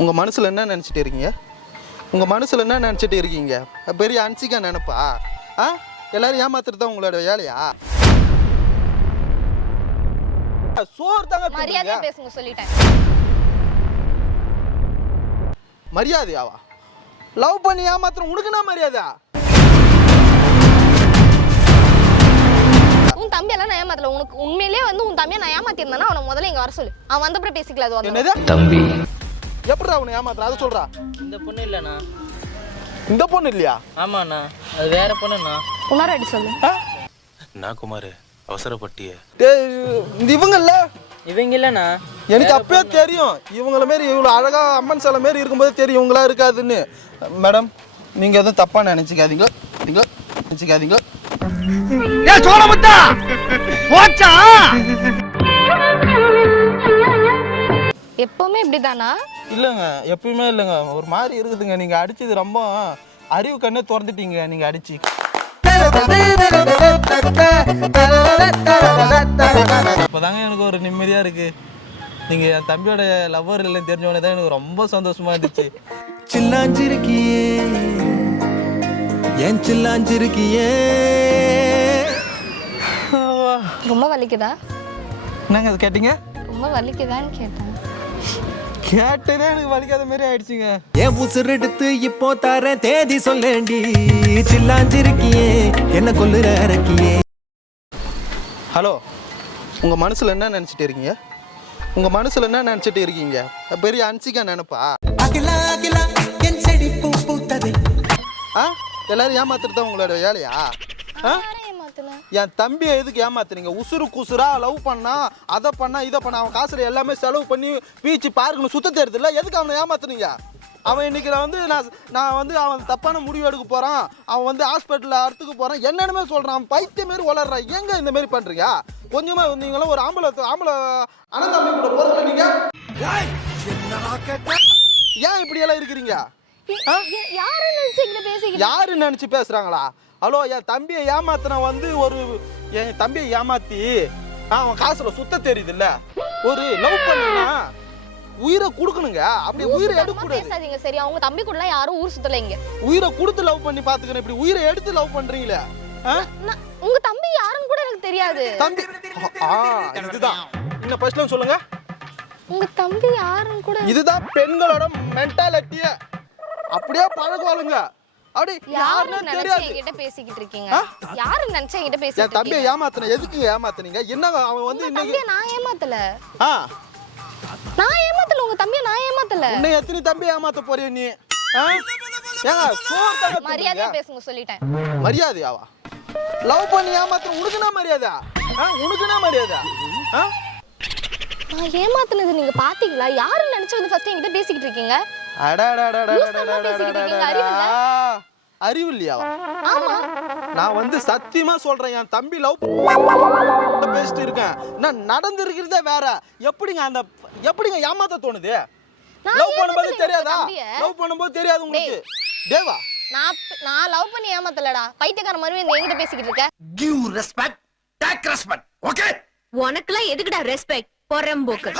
உங்கள் மனசில் என்ன நினச்சிட்டு இருக்கீங்க? உங்கள் மனசில் என்ன நினச்சிட்டு இருக்கீங்க? பெரிய அன்சிக்கா நினப்பா? ஆ? எல்லோரும் ஏமாத்துறது தான் உங்களோட வேலையா? சோறு தாங்க மரியாதையா பேசுங்க சொல்லிட்டேன். மரியாதையாவா? லவ் பண்ணி ஏமாத்துறோம். உனக்கு என்ன மரியாதை? உன் தம்பி எல்லாம் நான் ஏமாத்தல. உனக்கு உண்மையிலேயே வந்து உன் தம்பியை நான் ஏமாத்திருந்தேன்னா அவனை முதல்ல இங்க வர சொல்லு. அவன் வந்தப்பறம் பேசிக்கலாம் அது தம்பி. எப்படிடா அவனை ஏமாத்துற? அதை சொல்றா. இந்த பொண்ணு இல்லைண்ணா. இந்த பொண்ணு இல்லையா? ஆமாண்ணா. அது வேற பொண்ணுண்ணா. குமார் அடி சொல்லு நான் குமார்? அவசரப்பட்டிய. இந்த இவங்க இல்ல இவங்க இல்லைண்ணா எனக்கு அப்பயே தெரியும். இவங்கள மாரி இவ்வளோ அழகா அம்மன் சில மாரி இருக்கும்போது தெரியும் இவங்களா இருக்காதுன்னு. மேடம் நீங்க எதுவும் தப்பா நினைச்சுக்காதீங்க. நீங்க நினைச்சுக்காதீங்க. ஏ சோழமுத்தா போச்சா? எப்பவுமே இப்படிதானா? இல்லைங்க எப்பயுமே இல்லைங்க. ஒரு மாதிரி இருக்குதுங்க. நீங்கள் அடிச்சது ரொம்ப அறிவு கண்ணே திறந்துட்டீங்க. நீங்கள் அடிச்சு. இப்போதாங்க எனக்கு ஒரு நிம்மதியாக இருக்குது நீங்கள் என் தம்பியோட லவ்வர் இல்லை தெரிஞ்சவொடனே தான் எனக்கு ரொம்ப சந்தோஷமா இருந்துச்சு. சில்லாஞ்சிருக்கியே. ஏன் சில்லாஞ்சிருக்கியே? ரொம்ப வலிக்குதா? என்னங்க அது கேட்டீங்க? ரொம்ப வலிக்குதான்னு கேட்டேன். கேட்டதே எனக்கு வலிக்காத மாதிரி ஆயிடுச்சுங்க. ஏன் உசுர் எடுத்து இப்போ தர தேதி சொல்லேண்டி. சில்லாஞ்சிருக்கியே என்ன கொல்லுற இறக்கியே. ஹலோ உங்கள் மனசில் என்ன நினச்சிட்டு இருக்கீங்க? உங்கள் மனசில் என்ன நினச்சிட்டு இருக்கீங்க? பெரிய அன்சிக்கா நினப்பா. ஆ? எல்லாரும் ஏமாத்துறது உங்களோட வேலையா? ஆ? என் தம்பியை எதுக்கு ஏமாத்துறீங்க உசுறு குசுரா லவ் பண்ணா அதை பண்ணா இதை பண்ணா. அவன் காசுல எல்லாமே செலவு பண்ணி பீச்சு பார்க்குன்னு சுத்த இல்லை எதுக்கு அவனை ஏமாத்துறீங்க அவன் இன்னைக்கு வந்து நான் நான் வந்து அவன் தப்பான முடிவு எடுக்க போகிறான் அவன் வந்து ஹாஸ்பிட்டலில் அறுத்துக்க போகிறான் என்னென்னமே சொல்கிறான் அவன் பைத்திய மாரி வளர்றான் எங்கே இந்த மாரி பண்ணுறியா கொஞ்சமாக நீங்களும் ஒரு ஆம்பளை ஆம்பளை அனந்தாமி கூட போகிறதில்ல நீங்கள் ஏன் இப்படியெல்லாம் இருக்கிறீங்க? யாரு நினைச்சு பேசுகிறீங்க யாரு நினைச்சு பேசுறாங்களா? ஹலோ என் தம்பியை ஏமாத்தின வந்து ஒரு என் தம்பியை ஏமாத்தி அவன் காசுல சுத்த தெரியுது இல்ல ஒரு லவ் பண்ணா உயிரை கொடுக்கணுங்க. அப்படி உயிரை எடுக்க கூடாது சரி. அவங்க தம்பி கூட யாரும் ஊர் சுத்தலைங்க உயிரை கொடுத்து லவ் பண்ணி பாத்துக்கிறேன் இப்படி உயிரை எடுத்து லவ் பண்றீங்களே? உங்க தம்பி யாருன்னு கூட எனக்கு தெரியாது. தம்பி இதுதான். இந்த ஃபர்ஸ்ட்ல சொல்லுங்க. உங்க தம்பி யாருன்னு கூட இதுதான் பெண்களோட மென்டாலிட்டியே அப்படியே பழகுவாளுங்க. அப்படி யாருன்னு கிட்ட பேசிக்கிட்டு இருக்கீங்க? யாரு நினைச்சா கிட்ட பேசிட்டு தம்பியை ஏமாத்துன எதுக்கு ஏமாத்துனீங்க? என்ன அவன் வந்து இன்னைக்கு நான் ஏமாத்தல. ஆ. நான் ஏமாத்தல உங்க தம்பியை நான் ஏமாத்தல. உன்னை எத்தனை தம்பி ஏமாத்த போறிய நீ? மரியாதையா பேசுங்க சொல்லிட்டேன். மரியாதையாவா? லவ் பண்ணி ஏமாத்துற உனக்குனா மரியாதை? உனக்குனா மரியாதை? நான் ஏமாத்துனது நீங்க பாத்தீங்களா? யாருன்னு நினைச்சு வந்து ஃபர்ஸ்ட் என்கிட்ட பேசிக்கிட்டு இருக்கீங்க? அறிவு இல்லையா நான் வந்து சத்தியமா சொல்றேன் என் தம்பி லவ் பேசிட்டு இருக்கேன் நான் நடந்திருக்கிறதே வேற எப்படிங்க அந்த எப்படிங்க ஏமாத்த தோணுது லவ் பண்ணும்போது தெரியாதா லவ் பண்ணும்போது தெரியாது உங்களுக்கு தேவா நான் நான் லவ் பண்ணி ஏமாத்தலடா பைத்தியக்கார மாதிரி இந்த என்கிட்ட பேசிக்கிட்டு இருக்க give respect take respect okay உனக்குலாம் எதுக்குடா ரெஸ்பெக்ட் பொறம்போக்கு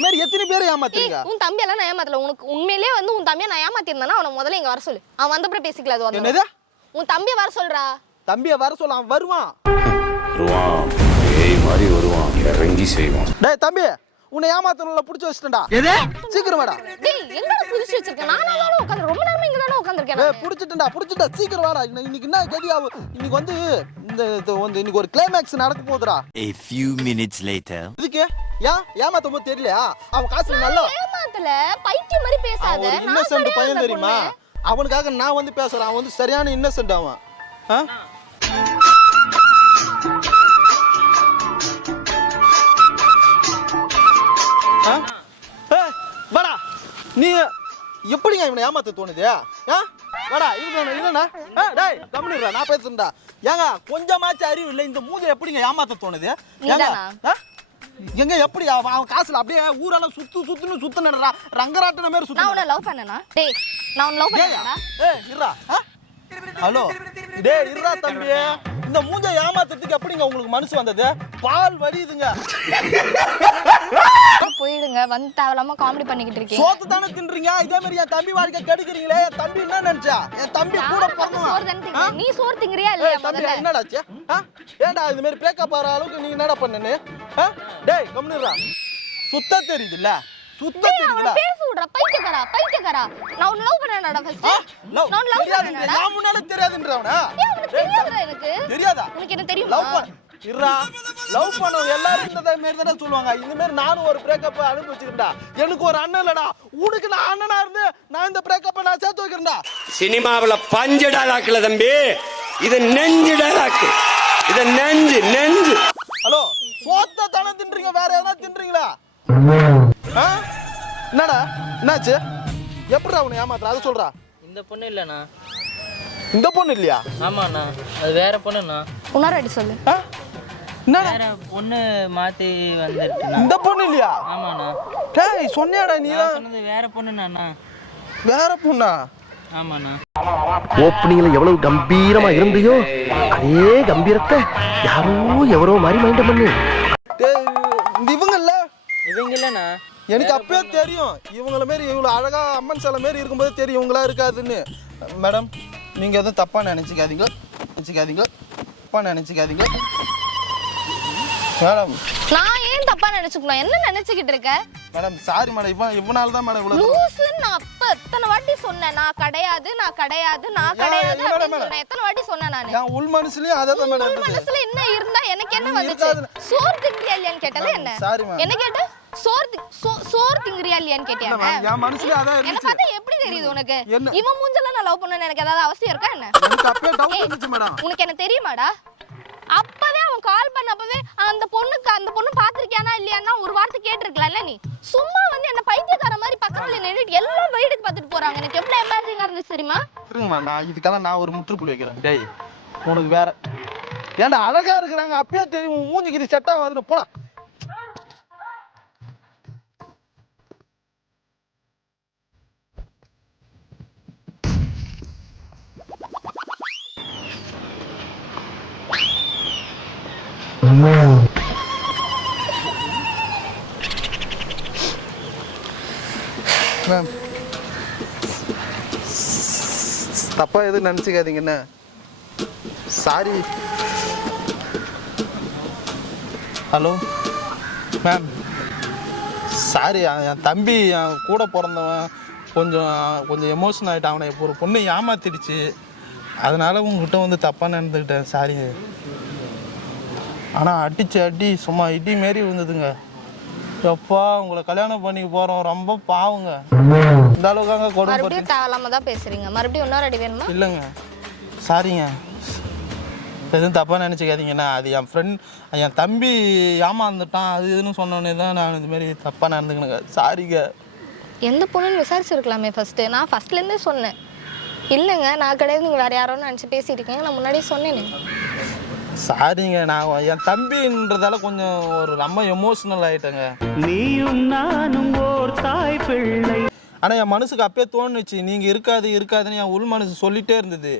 இது மாதிரி எத்தனை பேர் ஏய், ஏமாத்துறீங்க உன் தம்பி எல்லாம் நான் ஏமாத்தல. உனக்கு உண்மையிலேயே வந்து உன் தம்பியை நான் ஏமாத்திருந்தானா அவனை முதல்ல இங்க வர சொல்லு. அவன் வந்தப்பறம் பேசிக்கலாம் அது வந்து என்னது? உன் தம்பியை வர சொல்றா. தம்பியை வர சொல்ல அவன் வருவான். வருவான். பேய் மாதிரி வருவான். இறங்கி செய்வான். டேய் தம்பி. உன்னை ஏமாத்தணும்ல புடிச்சு வச்சிட்டேன்டா. சீக்கிரம் வாடா. டேய் எங்கடா புடிச்சு வச்சிருக்க? நானா தானே உட்காந்து ரொம்ப நேரமா இங்க தானே உட்காந்துருக்கேன் டேய் புடிச்சிட்டேன்டா புடிச்சிட்டா சீக்கிரம் வாடா. இன்ன- இன்னைக்கு என்ன கதி ஆகும் இன்னைக்கு வந்து இந்த இது வந்து இன்னைக்கு ஒரு கிளைமேக்ஸ் நடக்க போகுதுடா. A few minutes later. இதுக்கு ஏன் ஏமாத்தும் போது தெரியலையா? அவன் காசு நல்லா ஏமாத்தல. பைத்தியம் மாதிரி பேசாத. நான் இன்னசென்ட் பையன் தெரியுமா. அவனுக்காக நான் வந்து பேசுறேன். அவன் வந்து சரியான இன்னசென்ட் அவன்? ஆ? நீ எப்படிங்க இவனை ஏமாத்த தோணுது? ஆ? வாடா இது இல்லைண்ணா ஆ டேய் கம்முனிடுறா நான் பேசுறேன்டா. ஏங்க கொஞ்சமாச்சும் அறிவு இல்லை இந்த மூஞ்ச எப்படிங்க ஏமாத்த தோணுது? ஏங்க? ஆ? எங்க எப்படி அவன் காசுல அப்படியே ஊரெல்லாம் சுத்து சுத்துன்னு சுத்து நடறா. ரங்கராட்டின மாதிரி நான் சுத்து உன்னை லவ் பண்ணனா? டேய் நான் உன்னை லவ் ஏய்யா, பண்ணேன்டா ஏய் இருடா? ஹலோ டேய் இருடா தம்பி. இந்த மூஞ்ச ஏமாத்துறதுக்கு எப்படிங்க உங்களுக்கு மனசு வந்தது? பால் வலியுதுங்க போயிடுங்க வந்து தேவையில்லாம காமெடி பண்ணிக்கிட்டு இருக்கீங்க. சோத்து தானே தின்றீங்க? இதே மாதிரி என் தம்பி வாழ்க்கை கெடுக்குறீங்களே? என் தம்பி என்ன நினைச்சா? என் தம்பி கூட? பிறந்தவன். நீ சோறு திங்கிறியா இல்லையா தம்பி முதல்ல? என்னடாச்சு? ஆ? ஏன்டா இது மாதிரி பிரேக்கப் ஆகிற அளவுக்கு நீ என்னடா பண்ணனு? டேய் கம்னுடா சுத்த தெரியுதுல்ல? சுத்த டேய், விடுறா பைத்தியக்காரா பைத்தியக்காரா? நான் உன்னை லவ் பண்ணேன்டா ஃபர்ஸ்ட் லவ் நான் லவ் பண்ணேன்டா நான் முன்னால தெரியாதுன்றவனா ஏன் உனக்கு தெரியாதுடா எனக்கு. தெரியாதா? உனக்கு என்ன லவ் தெரியுமா பண்ண இருடா. லவ் பண்ணவங்க எல்லாரும் இந்த மாதிரி தானே சொல்லுவாங்க. இந்த மாதிரி நானும் ஒரு பிரேக்கப் அனுபவிச்சுக்கிறேன்டா. எனக்கு ஒரு அண்ணன் இல்லடா. உனக்கு நான் அண்ணனா இருந்து நான் இந்த பிரேக்கப்பை நான் சேர்த்து வைக்கிறேன்டா. சினிமாவுல பஞ்சு டாலாக்குல தம்பி. இது நெஞ்சு டாலாக்கு இது நெஞ்சு நெஞ்சு. ஹலோ சோத்த தானே தின்றீங்க? வேற எதனா தின்றீங்களா? ஆ? என்னடா? என்னாச்சு? எப்படிடா உன்னை ஏமாத்துற? அதை சொல்றா. இந்த பொண்ணு இல்லைண்ணா. இந்த பொண்ணு இல்லையா? ஆமாண்ணா. அது வேற பொண்ணுண்ணா. உணர அடி சொல்லு. ஆ? என்னடா? வேற பொண்ணு மாத்தி வந்துருக்குண்ணா. இந்த பொண்ணு இல்லையா? ஆமாண்ணா. டேய் சொன்னியாடா நீ நான் சொன்னது வேற பொண்ணுண்ணா வேற பொண்ணா? ஆமாண்ணா. ஓப்பனிங்ல எவ்வளவு கம்பீரமா இருந்தியோ அதே கம்பீரத்தை யாரோ எவரோ மாதிரி மைண்ட் பண்ணு. டேய் இந்த இவங்க இல்ல? இவங்க இல்லைண்ணா. எனக்கு அப்பயே தெரியும். இவங்கள மாரி இவ்வளோ அழகா அம்மன் சிலை மாரி இருக்கும்போது தெரியும் இவங்களா இருக்காதுன்னு. மேடம் நீங்க எதுவும் தப்பா நினைச்சுக்காதீங்க. நினைச்சுக்காதீங்க. தப்பா நினைச்சுக்காதீங்க. மேடம். நான் ஏன் தப்பா நினைச்சுக்கணும்? என்ன நினைச்சுக்கிட்டு இருக்க? Madam sorry madam. இவன் இவனால தான் மேடம் இவ்வளோ லூசுன்னு நான் அப்ப எத்தனை வாட்டி சொன்னேன்? நான் கிடையாது நான் கிடையாது நான் கிடையாது அப்படின்னு மேடம்? சொன்னேன். எத்தனை வாட்டி சொன்னேன் நானு? உள் மனசுலயும் அதே தான் மேடம் மனசுல என்ன இருந்தா எனக்கு என்ன வந்துச்சு? சோறு திங்கிறியா இல்லையான்னு கேட்டல என்ன? Sorry, ma'am. என்ன கேட்ட? சோறு சோ- சோறு திங்கிறியா இல்லையான்னு இல்ல, கேட்டியா என் மனசுலயும் அதான் என்ன இருந்துச்சு. பார்த்தா எப்படி தெரியுது உனக்கு? இவன் மூஞ்செல்லாம் நான் லவ் பண்ணணும்னு எனக்கு ஏதாவது அவசியம் இருக்கா என்ன? எனக்கு அப்பயே டவுட் ஏய், இருந்துச்சு மேடம் உனக்கு என்ன தெரியுமாடா? அப்பவே அவன் கால் பண்ணப்பவே அந்த பொண்ணுக்கு அந்த பொண்ணு பாத்திருக்கியானா இல்லையானா ஒரு வார்த்தை கேட்டிருக்கலாம்ல நீ? சும்மா வந்து என்ன பைத்தியக்கார மாதிரி பக்கத்துல நின்னுட்டு எல்லாம் வீடுக்கு பார்த்துட்டு போறாங்க. எனக்கு எவ்வளவு எம்பாரசிங்கா இருந்துச்சு தெரியுமா? இருங்கம்மா நான் இதுக்கெல்லாம் நான் ஒரு முற்றுப்புள்ளி வைக்கிறேன். டேய் உனக்கு வேற ஏன்டா அழகா இருக்கிறாங்க? அப்பயே தெரியும் மூஞ்சிக்கு இது செட் ஆகாதுன்னு. தப்பா எதுவும் நினச்சிக்காதீங்கண்ணே சாரி ஹலோ மேம் சாரி என் தம்பி என் கூட பிறந்தவன் கொஞ்சம் கொஞ்சம் எமோஷன் ஆகிட்டான் அவனை இப்போ ஒரு பொண்ணு ஏமாத்திடுச்சு. அதனால் உங்ககிட்ட வந்து தப்பாக நடந்துக்கிட்டேன். சாரி ஆனால் அடிச்சு அடி சும்மா இடி மாரி விழுந்ததுங்க. எப்பா உங்களை கல்யாணம் பண்ணி போகிறோம் ரொம்ப பாவங்க. இந்த அளவுக்காங்க கொடுமை மறுபடியும் தேவையில்லாம தான் பேசுறீங்க. மறுபடியும் இன்னொரு அடி வேணுமா? இல்லைங்க. சாரிங்க எதுவும் தப்பாக நினச்சிக்காதீங்கண்ணா அது என் ஃப்ரெண்ட் என் தம்பி ஏமாந்துட்டான். அது இதுன்னு சொன்னோன்னே தான் நான் இது மாதிரி தப்பாக நடந்துக்கணுங்க சாரிங்க எந்த பொண்ணுன்னு விசாரிச்சிருக்கலாமே ஃபர்ஸ்ட் நான் ஃபர்ஸ்ட்ல இருந்தே சொன்னேன். இல்லைங்க நான் கிடையாது. நீங்க வேற யாரோன்னு நினச்சி பேசிட்டு இருக்கீங்க. நான் முன்னாடியே சொன்னேனே. சாரிங்க நான் என் தம்பின்றதால கொஞ்சம் ஒரு ரொம்ப எமோஷ்னல் ஆகிட்டேங்க நீயும் நானும் ஓர் தாய் பிள்ளை. ஆனால் என் மனசுக்கு அப்பயே தோணுச்சு நீங்கள் இருக்காது இருக்காதுன்னு என் உள் மனசு சொல்லிட்டே இருந்தது.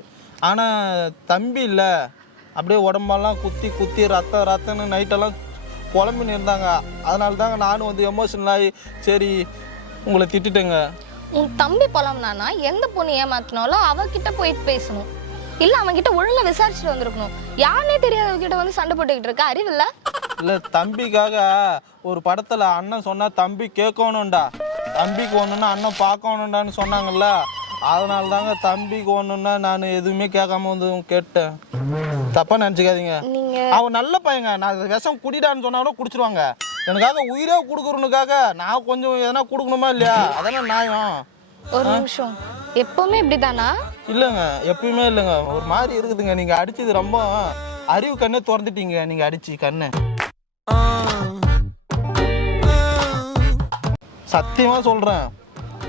ஆனால் தம்பி இல்லை அப்படியே உடம்பெல்லாம் குத்தி குத்தி ரத்தம் ரத்தம்னு நைட்டெல்லாம் புலம்பின்னு இருந்தாங்க. அதனால தாங்க நானும் வந்து எமோஷனல் ஆகி சரி உங்களை திட்டுட்டேங்க. உன் தம்பி புலம்னானா எந்த பொண்ணு ஏமாத்தினாலும் அவகிட்ட போயிட்டு பேசணும். இல்ல அவன்கிட்ட ஒழுங்கா விசாரிச்சுட்டு வந்திருக்கணும். யாருனே தெரியாதவகிட்ட வந்து சண்டை போட்டுக்கிட்டு இருக்க? அறிவில்ல? இல்லை தம்பிக்காக ஒரு படத்தில் அண்ணன் சொன்னால் தம்பி கேட்கணும்டா. தம்பிக்கு ஒன்றுன்னா அண்ணன் பார்க்கணும்டான்னு சொன்னாங்கல்ல. அதனால தாங்க தம்பிக்கு ஒன்றுன்னா நான் எதுவுமே கேட்காம வந்து கேட்டேன். தப்பாக நினச்சிக்காதீங்க. அவன் நல்ல பையங்க. நான் விஷம் குடிடான்னு சொன்னா கூட குடிச்சிருவாங்க. எனக்காக உயிரே கொடுக்குறனுக்காக நான் கொஞ்சம் எதனா கொடுக்கணுமா இல்லையா? அதானே நியாயம். ஒரு நிமிஷம். எப்பவுமே இப்படிதானா? இல்லைங்க எப்பயுமே இல்லைங்க. ஒரு மாதிரி இருக்குதுங்க. நீங்கள் அடிச்சது ரொம்ப அறிவு கண்ணே திறந்துட்டீங்க. நீங்கள் அடிச்சு கண்ணு. சத்தியமாக சொல்கிறேன்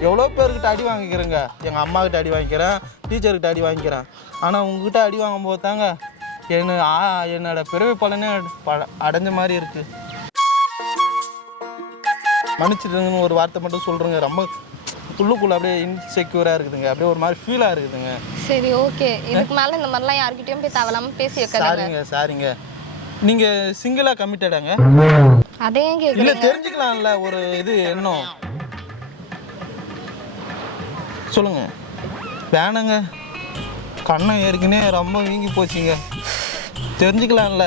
எவ்வளோ பேர்கிட்ட அடி வாங்கிக்கிறேங்க? எங்கள் அம்மா கிட்ட அடி வாங்கிக்கிறேன் டீச்சர்கிட்ட அடி வாங்கிக்கிறேன். ஆனால் உங்ககிட்ட அடி வாங்கும் போது தாங்க என்ன என்னோட பிறவி பலனே அடைஞ்ச மாதிரி இருக்கு. மன்னிச்சிடுங்கன்னு ஒரு வார்த்தை மட்டும் சொல்கிறேங்க ரொம்ப உள்ளுக்குள்ள அப்படியே இன்செக்யூராக இருக்குதுங்க. அப்படியே ஒரு மாதிரி ஃபீலாக இருக்குதுங்க. சரி ஓகே இதுக்கு மேல இந்த மாதிரிலாம் யார்கிட்டயும் போய் தேவையில்லாம பேசி வைக்காதீங்க. சாரிங்க சாரிங்க. நீங்கள் சிங்கிளாக கமிட்டடாங்க அதையும் இல்லை கேக்குறீங்க? தெரிஞ்சுக்கலாம்ல. ஒரு இது எண்ணம் சொல்லுங்க. வேணாங்க. கண்ணை ஏற்கனவே ரொம்ப வீங்கி போச்சுங்க. தெரிஞ்சுக்கலாம்ல.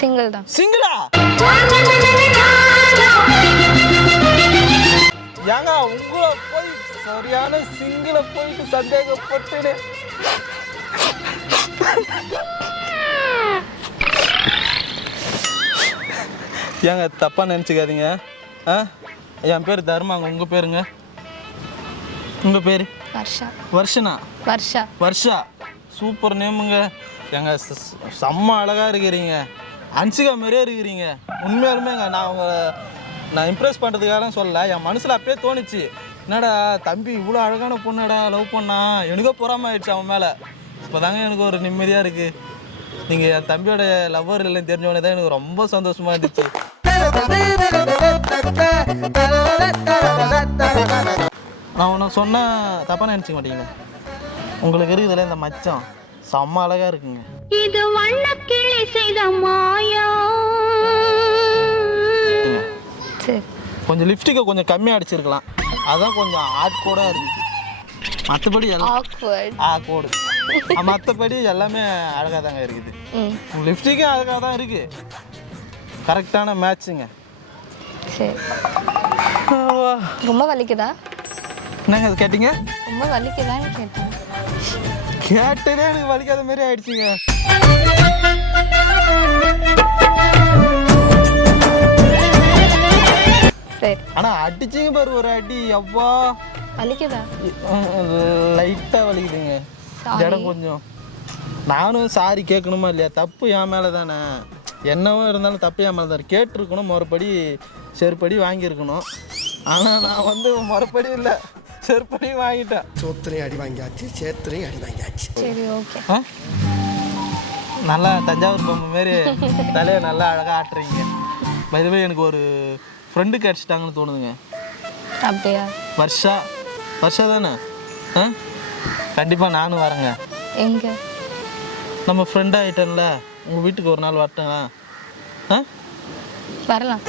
சிங்கிள் தான். சிங்கிளா ஏங்க உங்களை போய் சரியான சிங்கிள போயிட்டு சந்தேகப்பட்டு ஏங்க தப்பா நினச்சிக்காதீங்க ஆ என் பேர் தர்மாங்க உங்கள் பேருங்க உங்கள் பேர் வர்ஷா வருஷனா வர்ஷா வர்ஷா சூப்பர் நேமுங்க ச- செம்ம அழகாக இருக்கிறீங்க அன்சிகா மாதிரியே இருக்கிறீங்க உண்மையாலுமேங்க நான் உங்களை நான் இம்ப்ரெஸ் பண்ணுறதுக்காக சொல்லல. என் மனசில் அப்பயே தோணுச்சு. என்னடா தம்பி இவ்வளோ அழகான பொண்ணடா லவ் பண்ணா. எனக்கோ பொறாமல் ஆயிடுச்சு அவன் மேலே. இப்போதாங்க எனக்கு ஒரு நிம்மதியாக இருக்குது நீங்கள் என் தம்பியோட லவ்வர் இல்லைன்னு தெரிஞ்சவொடனே தான் எனக்கு ரொம்ப சந்தோஷமாக இருந்துச்சு. நான் ஒன்று சொன்னேன் தப்பாக நினச்சிக்க மாட்டீங்களா? உங்களுக்கு இருக்குதுல இந்த மச்சம். செம்ம அழகாக இருக்குங்க. இது வண்ணக்கிளி செய்த மாயா. சரி. கொஞ்சம் லிப்ஸ்டிக்கை கொஞ்சம் கம்மியாக அடிச்சிருக்கலாம். அதான் கொஞ்சம் ஆட் கூட இருக்குது மற்றபடி எல்லாம் ஆக்வர்ட் மற்றபடி எல்லாமே அழகாக தாங்க இருக்குது. லிப்ஸ்டிக்கும் அழகாக தான் இருக்குது கரெக்டான மேட்சுங்க சரி. ரொம்ப வலிக்குதா? என்னங்க அது கேட்டீங்க? ரொம்ப வலிக்குதான்னு கேட்டேன் கேட்டதே எனக்கு வலிக்காத மாதிரி ஆயிடுச்சுங்க. சரி. ஆனால் அடிச்சிங்க பாரு ஒரு அடி. எவ்வா வலிக்குதா? லைட்டாக வலிக்குதுங்க. இடம் கொஞ்சம். நானும் சாரி கேட்கணுமா இல்லையா? தப்பு என் மேலே தானே. என்னவோ இருந்தாலும் தப்பு என் மேலே தான் கேட்டிருக்கணும் மறுபடி செருப்படி வாங்கியிருக்கணும். ஆனால் நான் வந்து மறுபடி இல்லை. செருப்படி வாங்கிட்டேன். சோத்துலையும் அடி வாங்கியாச்சு சேத்துலையும் அடி வாங்கியாச்சு. சரி ஓகே? நல்லா தஞ்சாவூர் பொம்மை மாரி தலையை நல்லா அழகாக ஆட்டுறீங்க. பைதவே எனக்கு ஒரு ஃப்ரெண்டு கிடச்சிட்டாங்கன்னு தோணுதுங்க. அப்படியா? வர்ஷா. வர்ஷா தானே? ஆ? கண்டிப்பாக நானும் வரேங்க. எங்க? நம்ம ஃப்ரெண்ட் ஆகிட்டேன்ல உங்கள் வீட்டுக்கு ஒரு நாள் வரட்டேங்க ஆ? வரலாம்.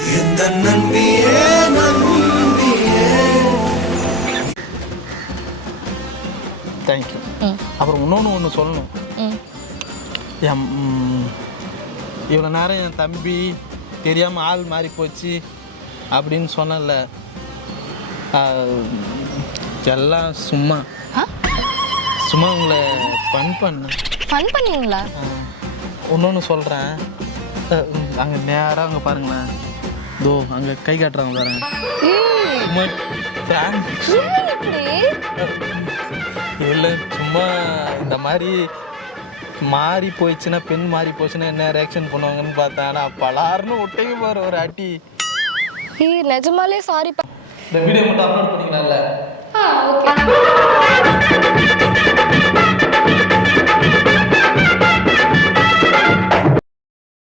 தேங்க்யூ அப்புறம் இன்னொன்று ஒன்று சொல்லணும். என் இவ்வளோ நேரம் என் தம்பி தெரியாமல் ஆள் மாறி போச்சு. அப்படின்னு சொன்னல எல்லாம் சும்மா. சும்மா உங்களை ஃபன் பண்ணேன் ஃபன் பண்ணீங்களா இன்னொன்று சொல்கிறேன் அங்கே நேராக அங்கே பாருங்களேன். தோ அங்கே கை காட்டுறாங்க பாருங்க. சும்மா இல்லை சும்மா இந்த மாதிரி மாறி போயிடுச்சுன்னா பெண் மாறி போச்சுன்னா என்ன ரியாக்ஷன் பண்ணுவாங்கன்னு பார்த்தேன். ஆனால் பலார்னு ஒட்டைக்கு பாரு ஒரு அடி. ஈ நிஜமாலே சாரி இந்த வீடியோ மட்டும் அப்லோட் பண்ணிக்கலாம்ல? ஆ ஓகே